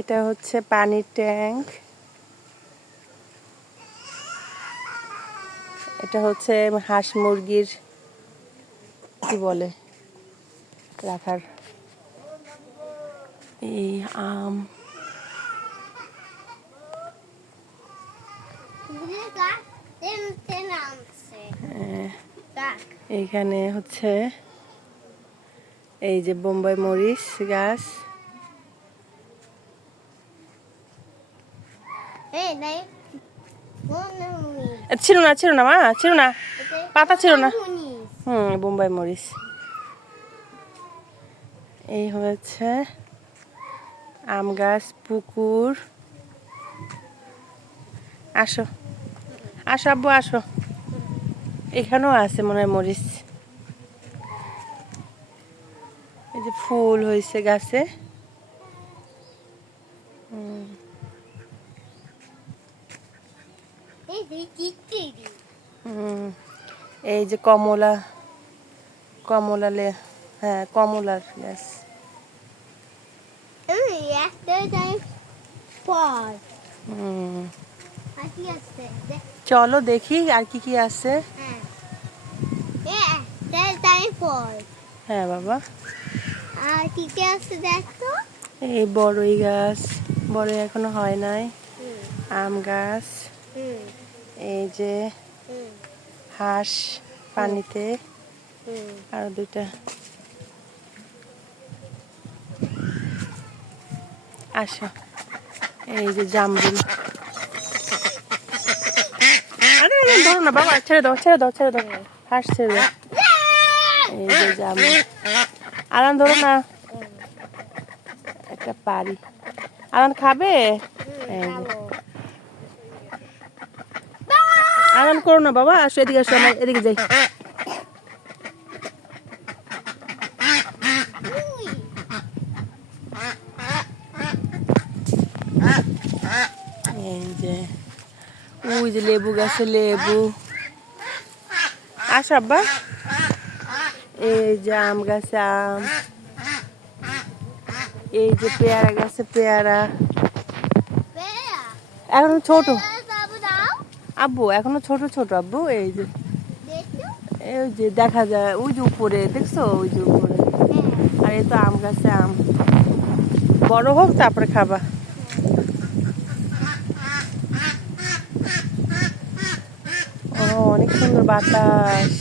এটা হচ্ছে পানির ট্যাঙ্ক। এটা হচ্ছে হাঁস মুরগির কি বলে রাখার। এই আম এইখানে হচ্ছে এই যে বোম্বাই মরিচ গাছ। ছিল না মা, ছিল না, পাতা ছিল না। বোম্বাই মরিচ। এই হচ্ছে আম গাছ, পুকুর। আসো আসো আব্বু আসো, এখানেও আছে মনে হয় মরিচ। এই যে ফুল হয়েছে গাছে। এই যে কমলা, হ্যাঁ কমলার গাছ। চলো দেখি আর কি কি আছে। হ্যাঁ বাবা, আর কি কি আছে দেখো। এই বড়ই গাছ, বড়ই এখনো হয় নাই। আম গাছ, এই যে হাঁস পানিতে, আর দুইটা। আসো, এই যে জামরুল। আরে ধরো না বাবা, ছেড়ে দাও হাঁস ছেড়ে দাও। এই যে জামরুল। আলান ধরো না, একটা পারি। আলান খাবে? আলান করো না বাবা, আসো এদিকে, আসো আমরা এদিকে যাই। এই যে ওই যে লেবু গাছে লেবু। আসো আব্বা, এই যে আম গাছে আম, এই যে পেয়ারা গাছে পেয়ারা। এখনো ছোট আব্বু, এখনো ছোট ছোট আব্বু। এই যে এই যে দেখা যায় ওই যে উপরে, দেখছো ওই যে উপরে। আর এই তো আম গাছে আম, বড় হোক তারপরে খাবা। ও অনেক সুন্দর বাতাস।